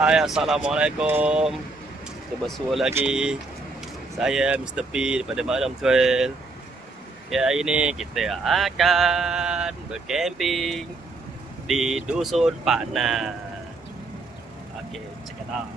Hai, Assalamualaikum. Kita bersua lagi. Saya Mr. P daripada Malam Trail. Okay, hari ni kita akan bercamping di Dusun Pak Nan. Okay, check it out.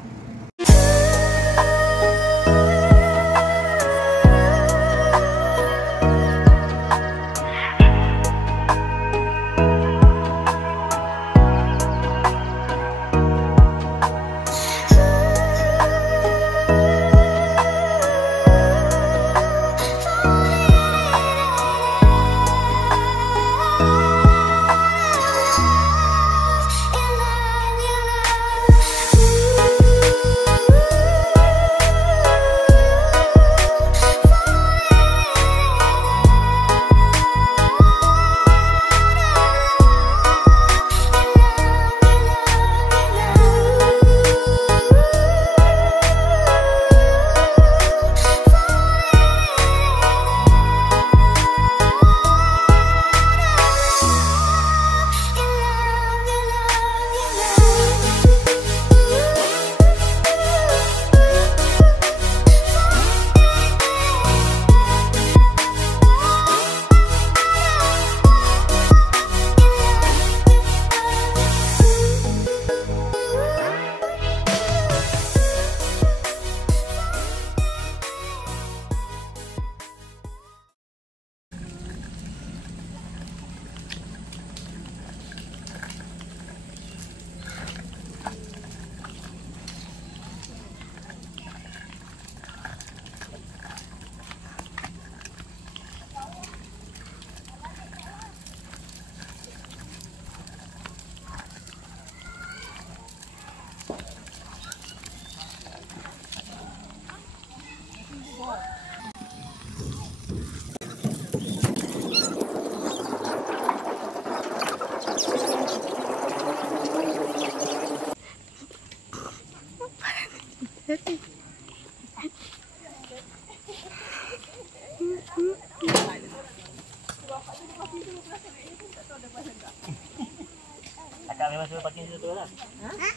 Akak memang suruh parking situ lah.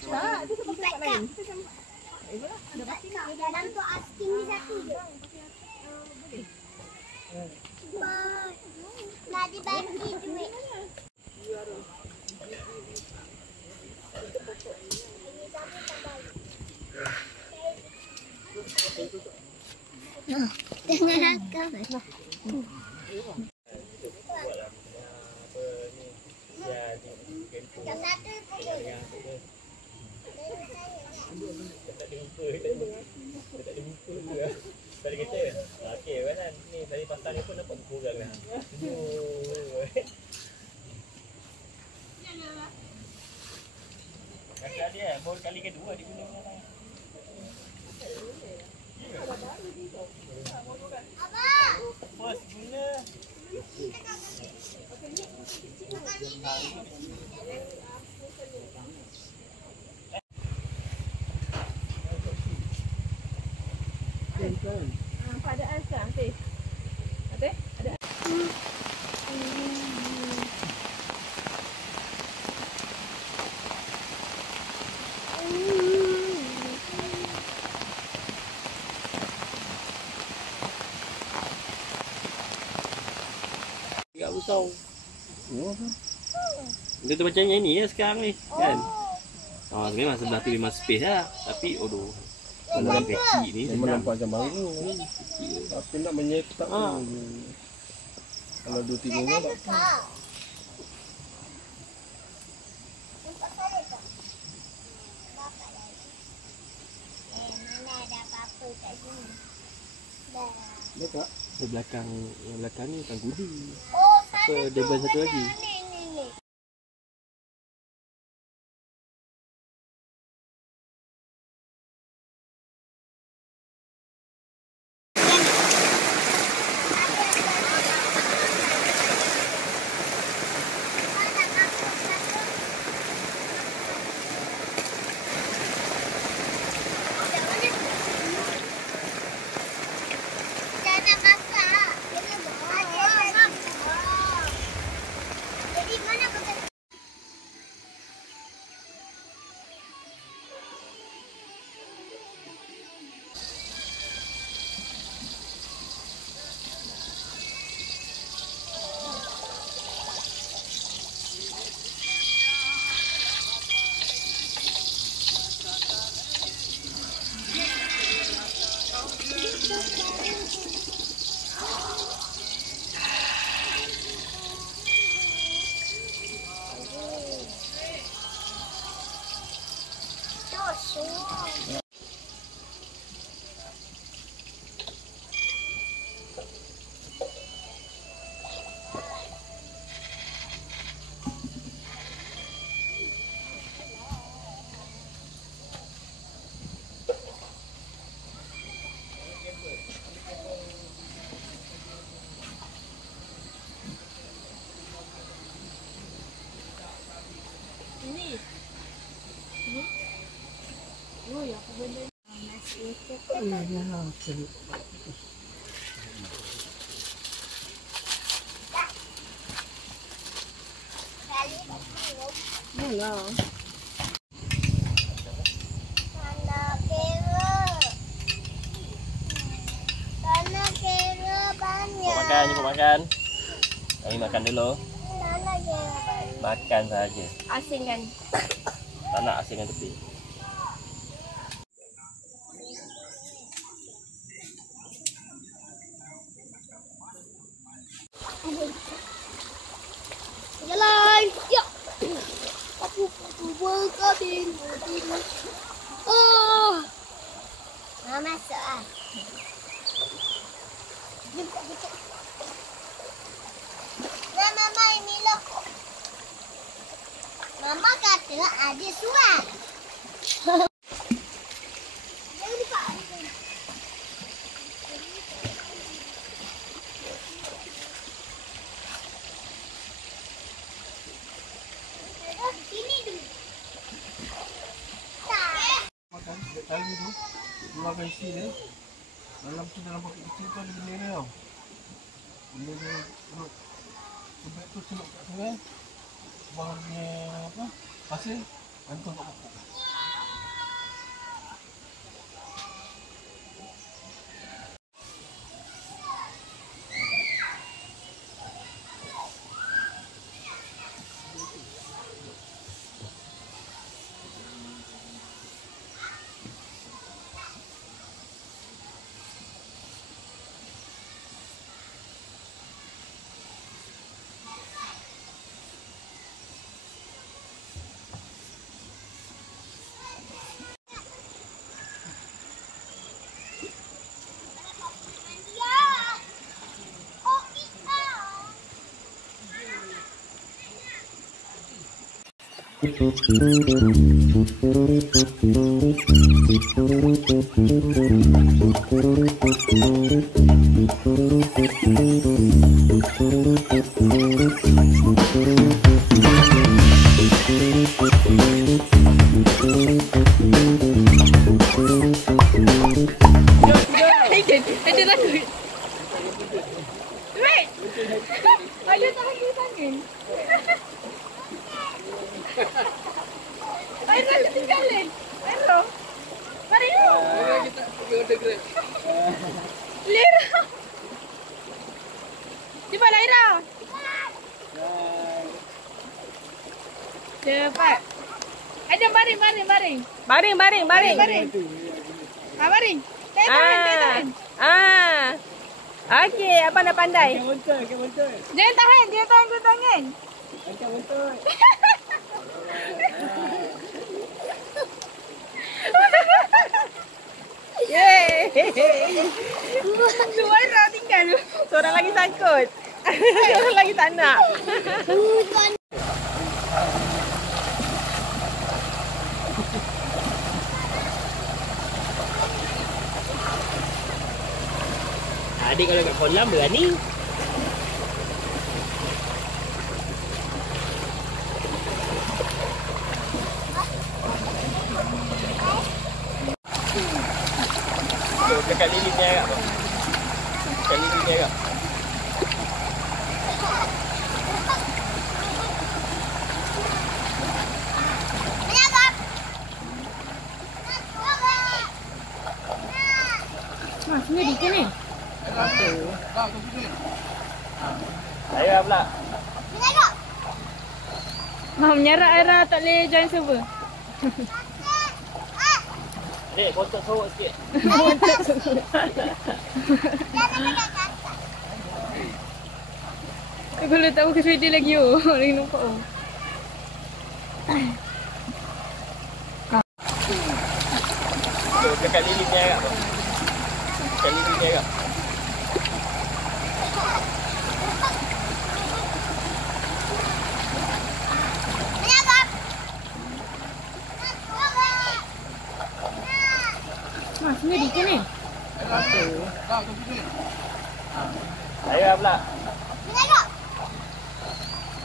Tak, itu sebab tempat lain. Dalam tu asking di satu je. Nak dibagi duit. Dengan akak. Yang satu pun. Tadi kata, okey kan ni tadi pasal ni pun nampak kurang lah. Kakak dia baru kali kedua di gunung lah. Abang. Bos guna. Keadaan sekarang, Teh. Teh, ada. Enggak usau. Dia tu macam yang ni ya sekarang ni, kan? Oh, sebenarnya sebelah tu memang space lah. Tapi, aduh. Kalau yang kecil ni memang nampak macam baru. Tapi nak menyetap tu. Kalau 2-3 orang tak apa. Mana ada apa-apa kat sini. Dekat. di belakang, yang belakang ni Kang Gudi. Oh, Apa dia buat satu lagi? ni. Tanda kera. Tanda kera banyak. Jumpa makan, jumpa makan. Kami makan dulu. Tanda kera banyak. Makan saja. Asing kan? Tak nak asingkan tepi. Jalan. Ya. Aku berkabin. Oh. Mama masuk ah. Nah, Mama ini loh. Mama kata ada surat. Jangan lupa. Sini dulu. Tak. Makan setiap kali tu keluarkan isi dia. Dalam paket kecil tu ada benda dia tau. Benda dia perut. Sebab tu celup kat sungai. Buang punya apa? Pasir. Gantung kat pokok. Ada takut. Wait. Ada tangan. Aira ketinggalan. Aira. Mari yuk. Kita pergi order Grab. Lira. Cepat Aira. Cepat. Ada baring. Baring. Ah, baring. Tahan. Okey, apa nak pandai? Jangan tahan, dia tangan. Yeay. Dua orang tinggal. Seorang lagi takut. Seorang lagi tak nak. Adik kalau kat kolam berani. Dekat lilinnya agak bang. Dekat lilinnya agak. Sendiri ke ni? Saya pula. Menyerah Aira tak boleh join server. Dek, bontot sorok sikit. Aku tak pakai sweater lagi oh. Lagi nampak oh. Dekat lilinnya agak bang. Dekat lilinnya agak. Sendiri ke ni? Saya pula.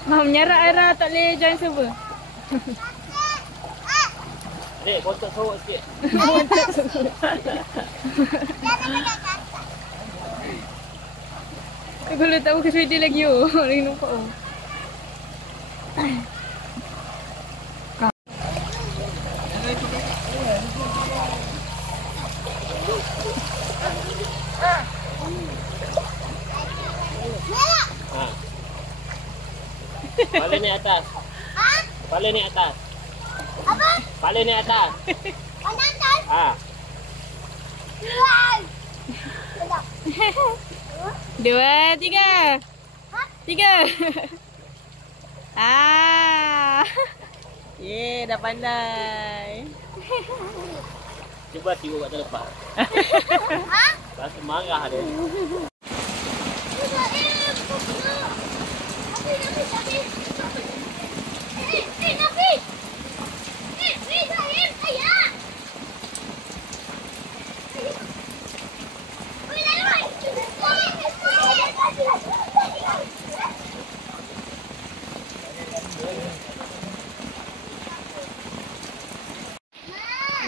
Menyerah Aira tak boleh join server. Dek, bontot sorok sikit. Jangan dekat atas. Kalau tahu ke dia lagi oh. Lagi nampak oh. Ha. Kepala ni atas. Ha? Kepala ni atas. Apa? Kepala ni atas. Penonton? Ha. Luar. Sedap. 2, 3. 3. Ah. Ye, dah pandai. Cuba tiup kat terlepas. Ha? Rasa marah dia.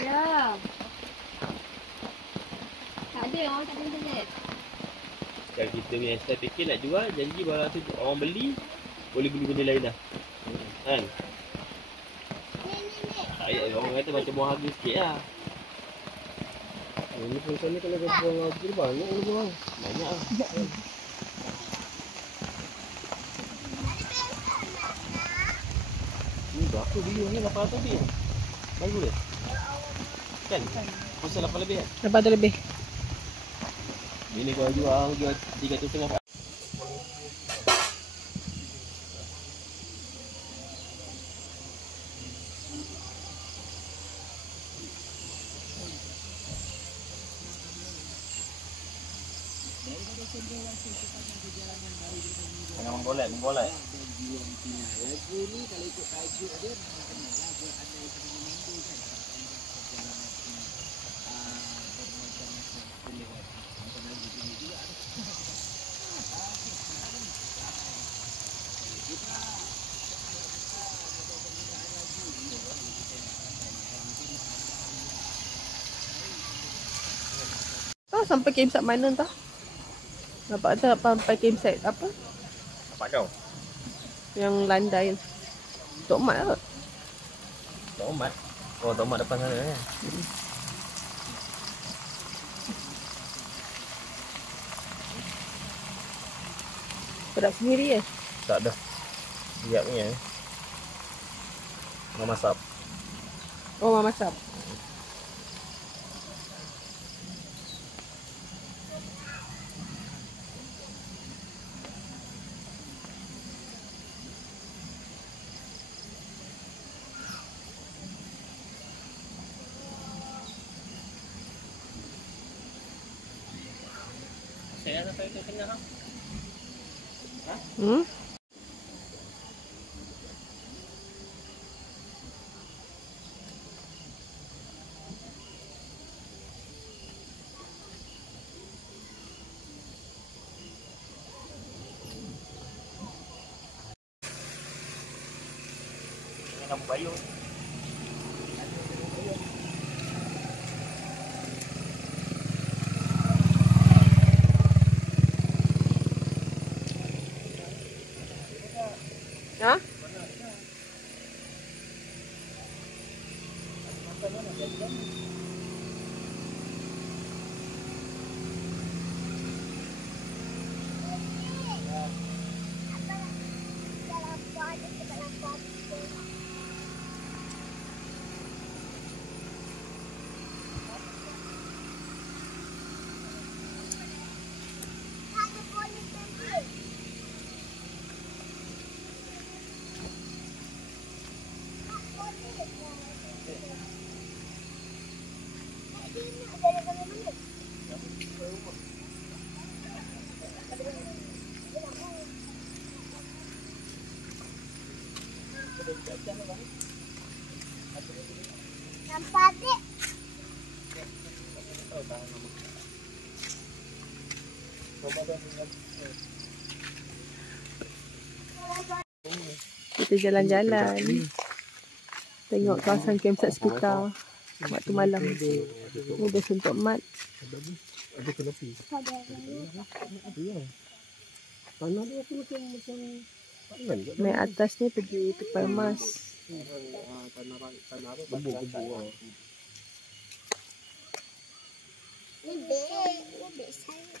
Ya. Tak ada orang tak ada internet. Kalau kita punya style fikir nak jual, janji barang tu orang beli, boleh beli benda lain dah. Kan? Tak payah orang kata macam buang harga sikit lah. Ini pulsa ni kalau kau buang harga ni banyak ni buang. Banyak lah. Ni berapa dia ni? 800 lebih. Bagus dia. Kan? Pulsa 8 lebih kan? Lepas tu lebih. Ini kau jual 300 Jangan menggolek. Sampai campsite mana entah? Nampak tak sampai campsite apa? Apa kau? Yang landai. Tok Mat ke? Tok Mat. Oh, Tok Mat depan sana kan? Berat sendiri Tak dah. Siap ni Mama Sap. Oh, Mama Sap. Saya sampai ke tengah. Hmm? Dengan lampu bayung. Ha? Nampak adik? Kita jalan-jalan. Tengok kawasan campsite sekitar. Waktu malam. Ni dah suntuk mat. Ada kelopi. Ya. Tanah dia tu macam tangan juga. Naik atas ni pergi Tupai Mas. Tanah apa? Bubur. Ni beg saya.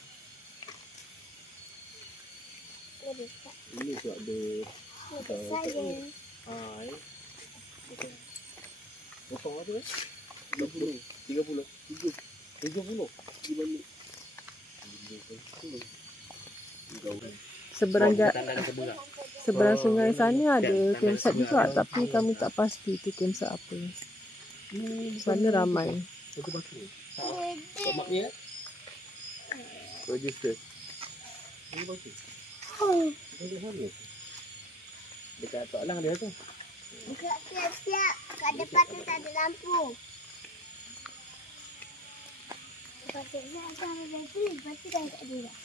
Ini tu ada Saya. ai. Potong apa? 30. 30. Dibalik. Seberang sungai sana ada campsite juga, tapi kami tak pasti tu campsite apa. Sana ramai. Satu batu. Mak ni register. Ini batu. Ada mana? Dekat Tok Alang dia tu. Dekat siap-siap. Kat depan tu tak ada lampu. Lepas tu nak sampai lampu. Lepas tu dah tak ada dah.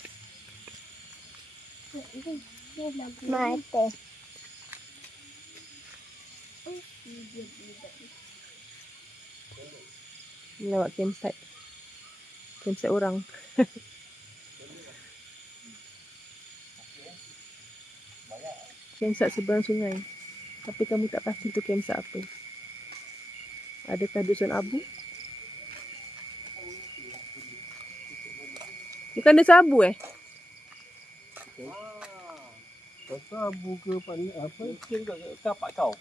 Mata. Lewat campsite. Campsite orang. Campsite seberang sungai. Tapi kami tak pasti tu campsite apa. Adakah dusun abu? Bukan desa abu Sabu ke pandai apa? Mungkin kat kapak kau.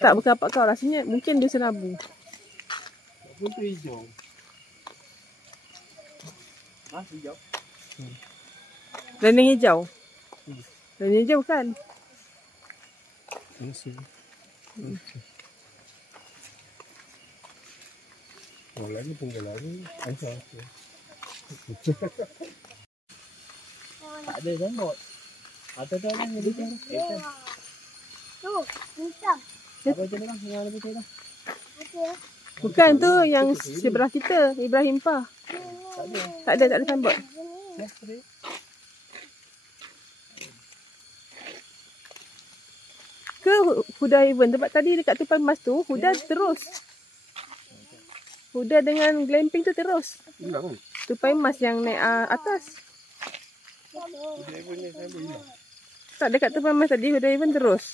Tak bukan apa kau. Rasanya mungkin dusun abu. Apa tu hijau? Hijau. Rening hijau. Rening hijau bukan? Mesti. Oh, lagi tinggal lagi. Aisyah. Tak ada sambut. Ada tu orang jadi kan. Tu, hitam. Apa je bang? Yang ada putih tu. Ada. Bukan tu yang sebelah kita. Ibrahim Pa. Tak ada sambut. Ke Huda Haven. Tempat tadi dekat Tupai Mas tu, Huda terus. Huda dengan glamping tu terus. Tupai Mas yang naik atas. Tak, dekat Tupai Mas tadi Huda Haven terus.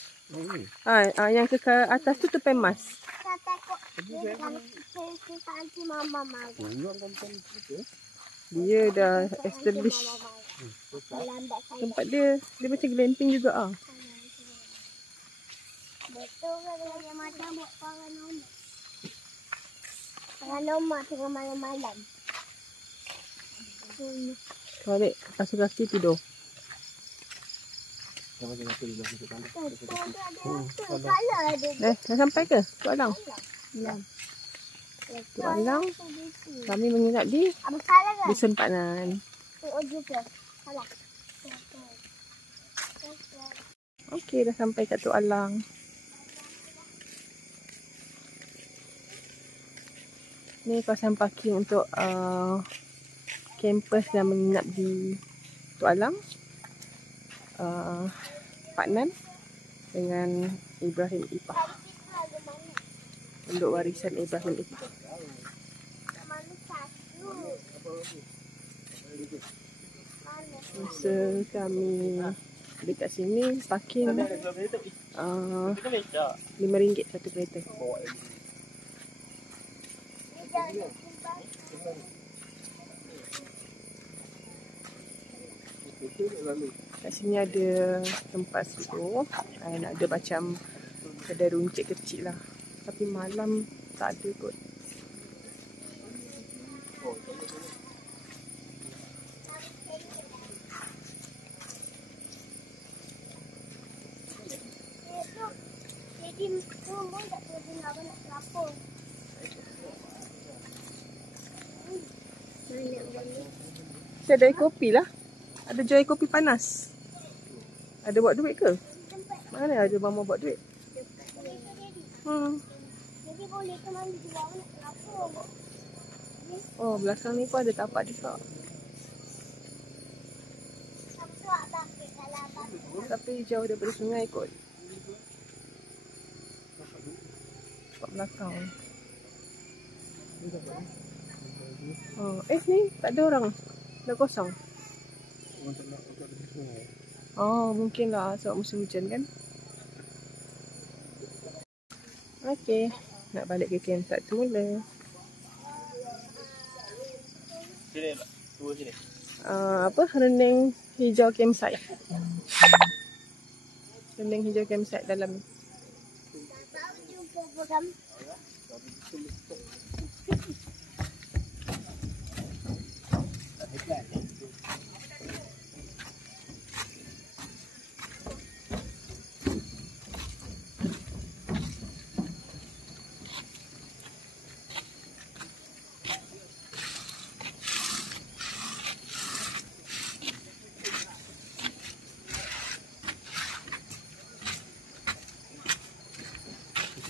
Yang ke atas tu Tupai Mas. Tak takut. Dia tak nanti mama marah. Dia dah establish Lambat saya. tempat dia. Dia macam glamping juga Betul kan dia macam buat paranormal. Paranormal tengah malam-malam. Kau ambil kasut kaki tidur. Dah sampai ke? Tok Alang? Belum. Tok Alang, kami menginap di Apa salah ke? Dusun Pak Nan. Oh gitu. Salah. Okey, dah sampai kat Tok Alang. Ni kawasan parking untuk kampus yang menginap di Tok Alang. Pak Nan dengan Ibrahim Ipah. Untuk warisan Ibrahim Ipah. Masa kami dekat sini parking RM5 satu kereta. Kat sini ada tempat situ. Ada macam kedai runcit kecil lah. Tapi malam tak ada kot. Jadi semua tak boleh dengar nak lapor. Saya ada kopi lah. Ada jual kopi panas. Ada buat duit ke? Mana ada mama buat duit? Jadi boleh ke mana jual nak lapor. Oh, belakang ni pun ada tapak juga. Tapi jauh daripada sungai kot. Kat belakang. Oh, ni tak ada orang. Dah kosong. Orang tak nak pergi sungai. Oh, mungkin lah sebab musim hujan kan. Okey, nak balik ke campsite semula. Sini Pak. Dua sini. Apa? Rening hijau campsite. Rening hijau campsite dalam ni. Tahu juga program.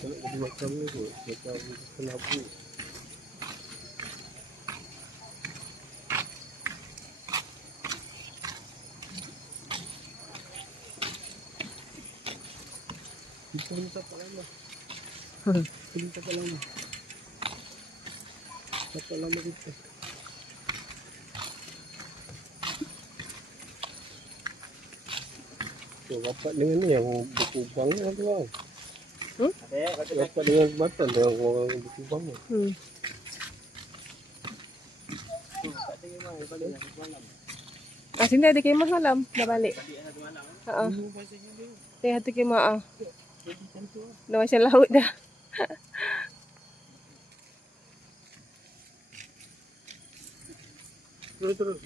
Kalau jadi macam ni tu, macam kelabu. Kita ni tak lama. Kita tak lama. Tak lama kita. Tu rapat dengan ni yang berkubang ni tu bang. Rapat dengan sebatan dia orang berkubang ni. Sini ada kemah malam. Dah balik. Dia satu kemah. Dah macam laut dah. Terus.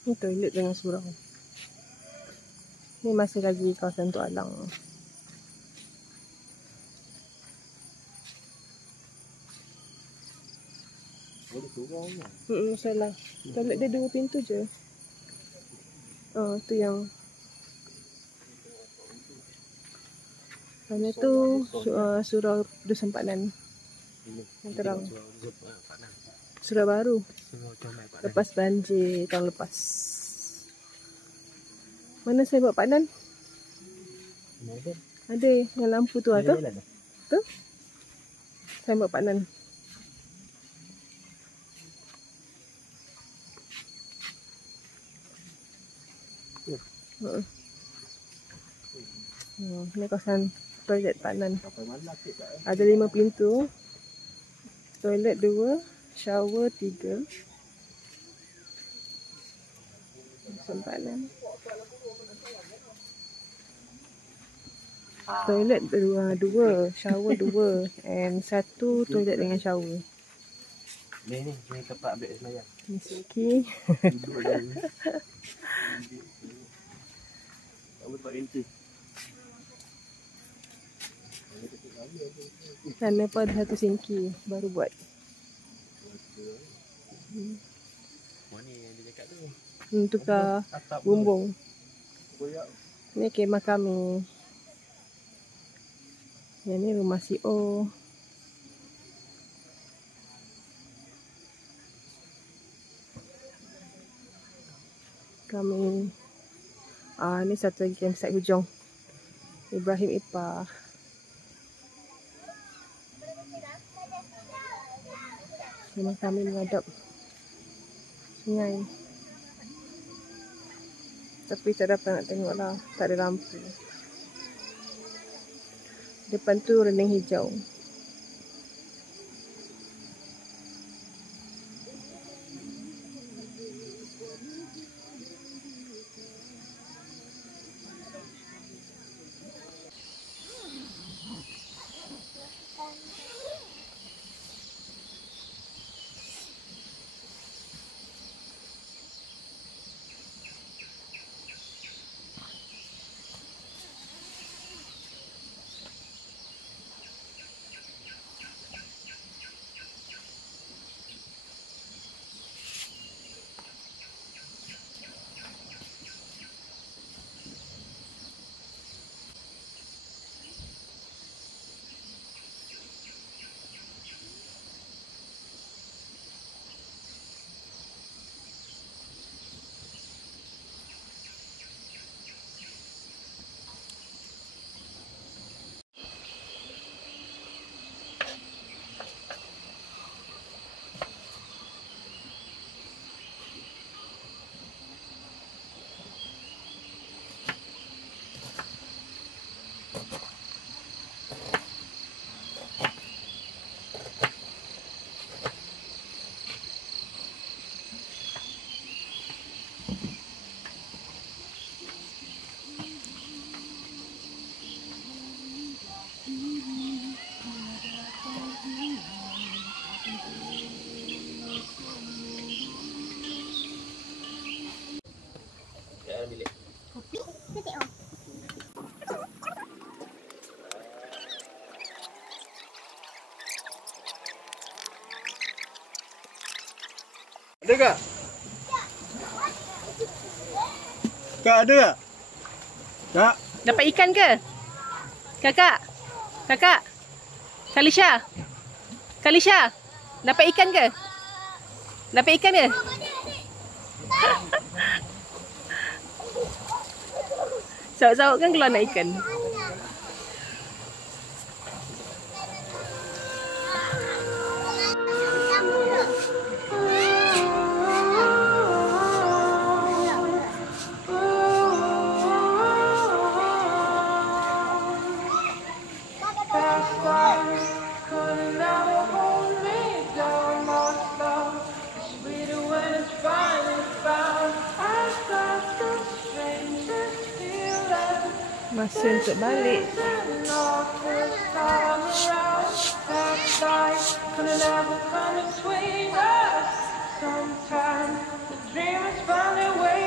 Ni toilet dengan surau. Ni masih lagi kawasan Tok Alang. Salah. Toilet dia 2 pintu je. Tu yang mana tu surau Dusun Pak Nan. Yang terang. Surau baru. Lepas banjir tahun lepas. Mana saya buat Pak Nan? Ada yang lampu tu tu. Tu. Saya buat Pak Nan. Ni kawasan toilet Pak Nan. Ada 5 pintu. Toilet 2, shower 3. Sempalan. Toilet 2, shower 2 and 1 toilet dengan shower. Ni tempat ambil semayang. Ni Siki. Kamu tempat rinci. Sana pun ada 1 sinki baru buat. Mana yang dia cakap tu? Tukar bumbung. Ni kemah kami. Yang ni rumah CEO. Kami ni satu lagi campsite hujung. Ibrahim Ipah. Memang kami menghadap sungai. Tapi tak dapat nak tengok lah. Tak ada lampu. Depan tu rening hijau. Ada kak? Kak ada kak? Kak? Dapat ikan ke? Kakak? Kakak? Kalisha? Kalisha? Dapat ikan ke? Dapat ikan ke? Sauk-sauk kan keluar nak ikan. Masa untuk balik. Sometimes the dream is finally waiting.